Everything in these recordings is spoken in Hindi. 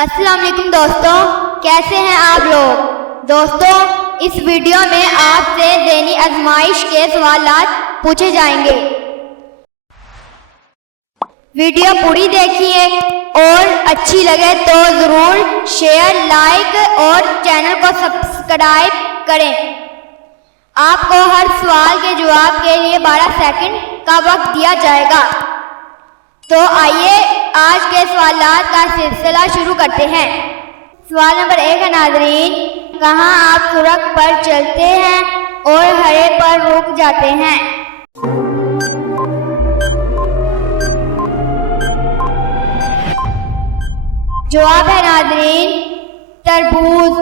अस्सलाम वालेकुम दोस्तों, कैसे हैं आप लोग। दोस्तों, इस वीडियो में आपसे ज़हनी आजमाइश के सवालात पूछे जाएंगे। वीडियो पूरी देखिए और अच्छी लगे तो ज़रूर शेयर, लाइक और चैनल को सब्सक्राइब करें। आपको हर सवाल के जवाब के लिए 12 सेकंड का वक्त दिया जाएगा। तो आइए आज के सवालात का सिलसिला शुरू करते हैं। सवाल नंबर 1 है नाज़रीन, कहाँ आप सड़क पर चलते हैं और हरे पर रुक जाते हैं। जवाब है नाज़रीन तरबूज।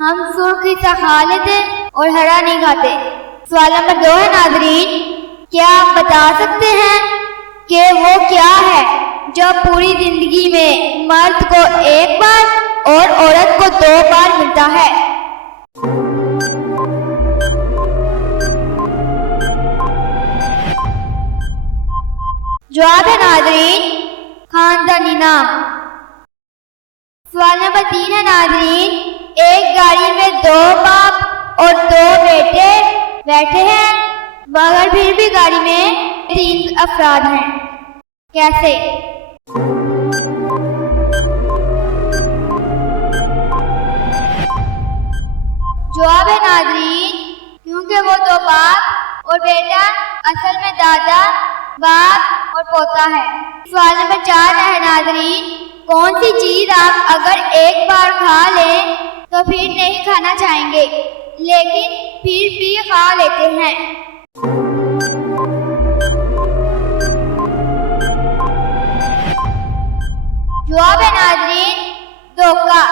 हम सुर्ख हिस्सा खा लेते और हरा नहीं खाते। सवाल नंबर 2 है नाज़रीन, क्या आप बता सकते हैं कि वो क्या है जो पूरी जिंदगी में मर्द को एक बार और औरत को 2 बार मिलता है। जवाब है नाज़रीन खानदानी नाम। सवाल नंबर 3 है नाज़रीन, एक गाड़ी में 2 बाप और 2 बेटे बैठे हैं मगर फिर भी गाड़ी में 3 अफराद हैं, कैसे। जवाब है नाज़रीन क्योंकि वो 2 बाप और बेटा असल में दादा, बाप और पोता है। सवाल नंबर 4 है नाज़रीन, कौन सी चीज आप अगर एक बार खा लें तो फिर नहीं खाना चाहेंगे लेकिन फिर भी खा लेते हैं। जवाब है नाज़रीन धोखा।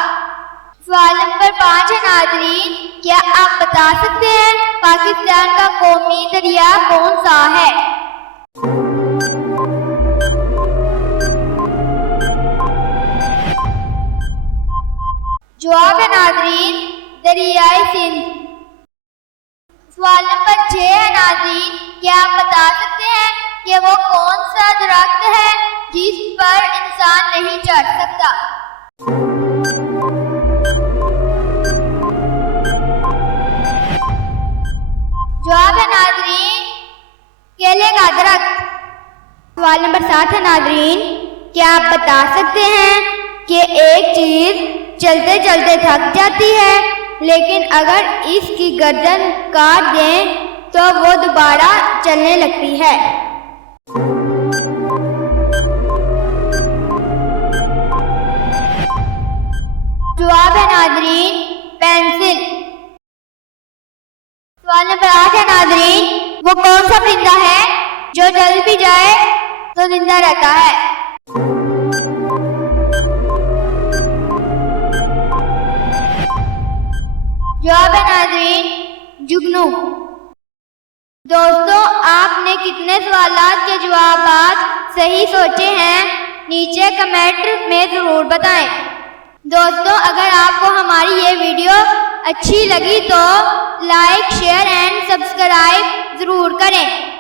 सवाल नंबर 5 है नाज़रीन, क्या आप बता सकते हैं पाकिस्तान का कौमी दरिया कौन सा है। जवाब है नाज़रीन दरियाई सिंध। सवाल नंबर 6 है नाज़रीन, क्या आप बता सकते हैं कि वो कौन सा दरख्त है जिस पर इंसान नहीं चढ़ सकता। जवाब है नाज़रीन केले का दरख्त। सवाल नंबर 7 है नाज़रीन, क्या आप बता सकते हैं कि एक चीज चलते चलते थक जाती है लेकिन अगर इसकी गर्दन काट दें तो वो दोबारा चलने लगती है। जवाब है नाज़रीन पेंसिल। सवाल नंबर 8 है नाज़रीन, वो कौन सा परिंदा है जो जल भी जाए तो जिंदा रहता है। जवाब है नाज़रीन जुगनू। दोस्तों, आपने कितने सवालात के जवाब सही सोचे हैं नीचे कमेंट में जरूर बताएं। दोस्तों, अगर आपको हमारी ये वीडियो अच्छी लगी तो लाइक, शेयर एंड सब्सक्राइब जरूर करें।